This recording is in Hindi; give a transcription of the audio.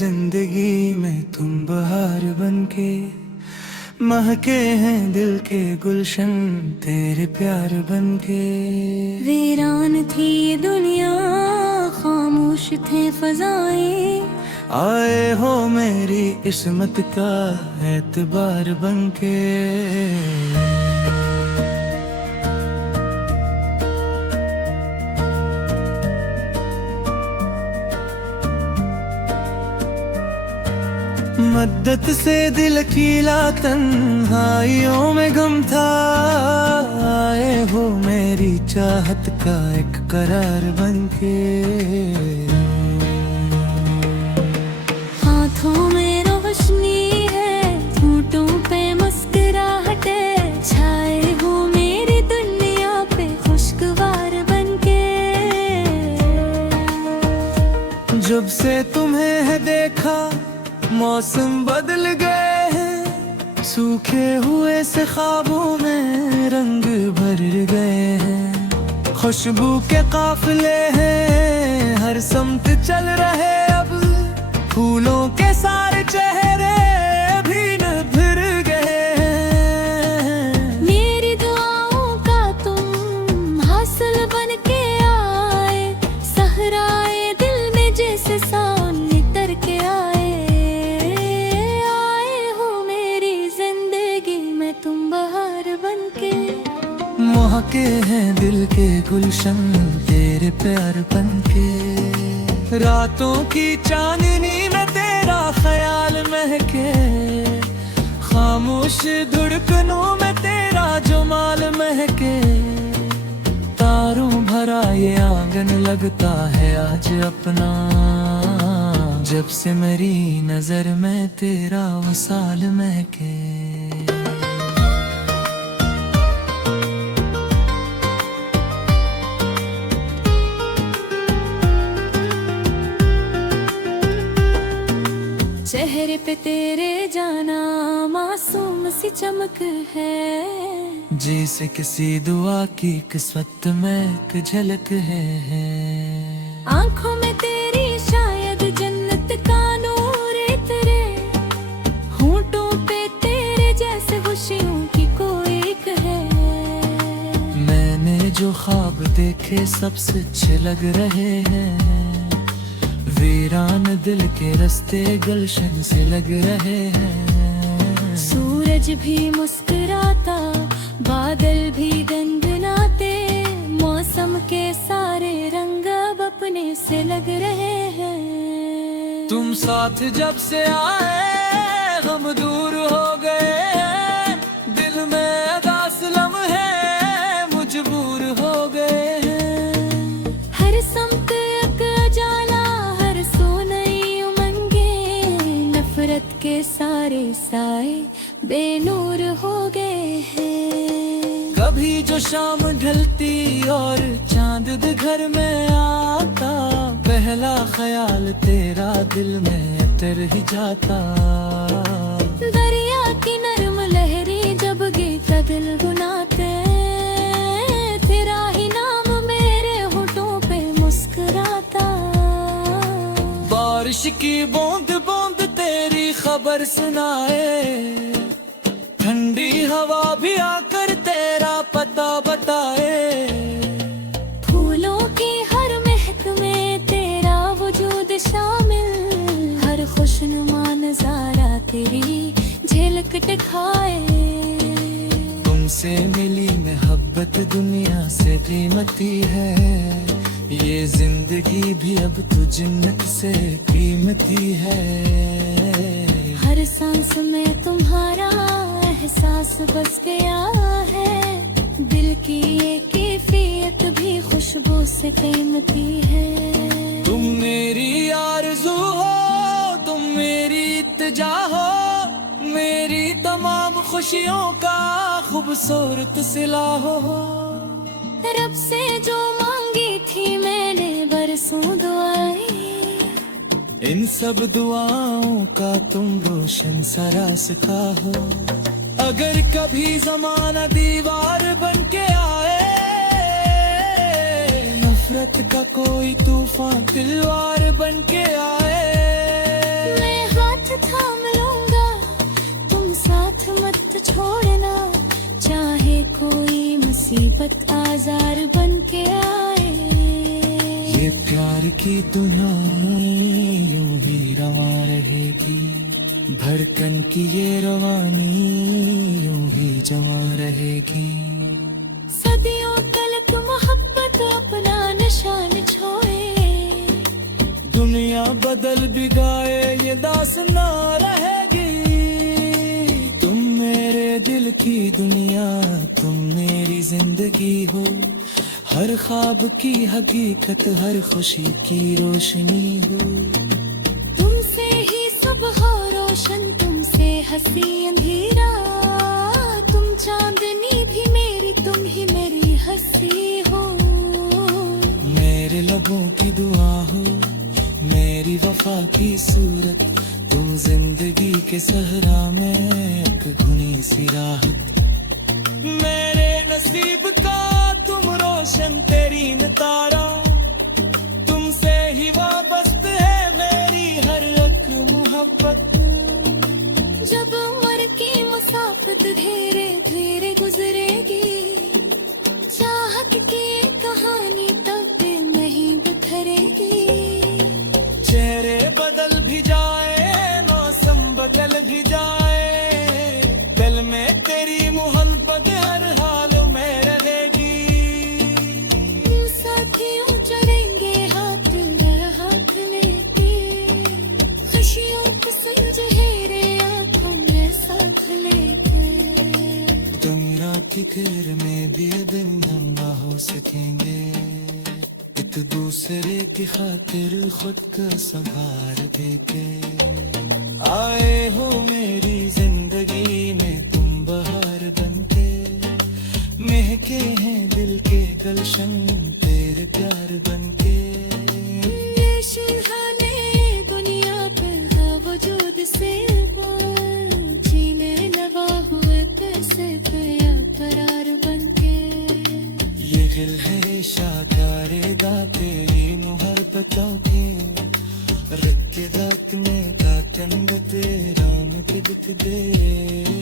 जिंदगी में तुम बहार बनके, महके हैं दिल के गुलशन तेरे प्यार बनके। वीरान थी ये दुनिया, खामोश थे फजाएं, आए हो मेरी किस्मत का एतबार बनके। मद्दत से दिल खिला तन्हाइयों में गम था, आए हो मेरी चाहत का एक करार बनके। हाथों में रोशनी है, होठों पे मुस्कुराहट है, छाए हो मेरी दुनिया पे खुशगवार बनके। जब से तुम्हें है देखा मौसम बदल गए हैं, सूखे हुए से ख्वाबों में रंग भर गए हैं। खुशबू के काफिले हैं, हर समत चल रहे अब, फूलों के सारे चेहरे भी निभर गए हैं। मेरी दुआओं का तुम हासिल बन के आए, सहराए दिल में जैसे सावन नितर के आए। तुम बहार बनके, महके हैं दिल के गुलशन तेरे प्यार बनके। रातों की चांदनी में तेरा ख्याल महके, खामोश धड़कनों में तेरा जमाल महके। तारों भरा ये आंगन लगता है आज अपना, जब से मेरी नजर में तेरा वसाल महके। चेहरे पे तेरे जाना मासूम सी चमक है, जैसे किसी दुआ की किस्मत में एक झलक है। आंखों में तेरी शायद जन्नत का नूर तेरे, होठों पे तेरे जैसे खुशियों की कोई एक है। मैंने जो ख्वाब देखे सबसे अच्छे लग रहे हैं, वीरान दिल के रास्ते गुलशन से लग रहे हैं। सूरज भी मुस्कुराता, बादल भी गनगनाते, मौसम के सारे रंग अब अपने से लग रहे हैं। तुम साथ जब से आए हम दूर हो गए, दिल में अदास लम्हे मजबूर हो गए हैं। हर समत एक उजाला, हर सोनई उमंगे, नफरत के सारे साए बेनूर हो गए हैं। कभी जो शाम ढलती और चांद घर में आता, पहला ख्याल तेरा दिल में उतर ही जाता। दरिया की नरम लहरें जब गीत दिल गुनाते, तेरा ही नाम मेरे होठों पे मुस्कुराता। बारिश की बूंद बूंद तेरी खबर सुनाए, ठंडी हवा भी आकर तेरा पता बताए। फूलों की हर महक में तेरा वजूद शामिल, हर खुशनुमा नजारा तेरी झलक दिखाए। तुमसे मिली मोहब्बत दुनिया से कीमती है, ये जिंदगी भी अब तो जन्नत से कीमती है। हर सांस में तुम्हारा एहसास बस गया है, दिल की ये कैफियत भी खुशबू से कीमती है। तुम मेरी आरज़ू हो, तुम मेरी इत्तेजा हो, मेरी तमाम खुशियों का खूबसूरत सिला हो। रब से जो मांगी थी मैंने बरसों दुआएं, इन सब दुआओं का तुम रोशन सरासता हो। अगर कभी जमाना दीवार बन के आए, नफरत का कोई तूफान तलवार बन के आए, मैं हाथ थाम लूंगा, तुम साथ मत छोड़ना, चाहे कोई मुसीबत आजार बन के आए। ये प्यार की दुनिया यूं ही रवा रहेगी, धड़कन की ये रवानी यूं ही जमा रहेगी। सदियों तलक मोहब्बत अपना निशान छोड़े, दुनिया बदल भी गए ये दास्तां रहेगी। तुम मेरे दिल की दुनिया, तुम मेरी जिंदगी हो, हर ख्वाब की हकीकत, हर खुशी की रोशनी हो। तुमसे ही सुबह रोशन, तुमसे हंसी अंधेरा, तुम चांदनी भी मेरी, तुम ही मेरी हंसी हो। मेरे लबों की दुआ हो, मेरी वफा की सूरत, तुम जिंदगी के सहरा में एक घुनी सी राहत। मेरे नसीब का तुम रोशन तेरीन तारा, तुमसे ही वाबस्त है मेरी हर एक मोहब्बत। जब उम्र की मुसाफत धीरे धीरे गुजरेगी, चाहत की कहानी तब नहीं बिखरेगी। चेहरे बदल भी जाए, मौसम बदल भी जाए, दिल में तेरी मोहब्बत हर हाल में रहेगी। साथियों चलेंगे हाथ हाथ लेके, खुशियों को सुलझेरे आंखों में साथ लेके। तुम रात की घेर में भी दिन हम ना हो सकेंगे, एक दूसरे की खातिर खुद का संभाल देके। आए हो मेरी जिंदगी में तुम बहार बनके, महके हैं दिल के गलशन तेरे प्यार बनके। ये सुहाने दुनिया पे है वजूद से जीने लगा हुए पैसे पे अपरार बनके। ये दिल है शाकारे दाते मोहब्बतों के, रख के दाग में काटन तेरा दे।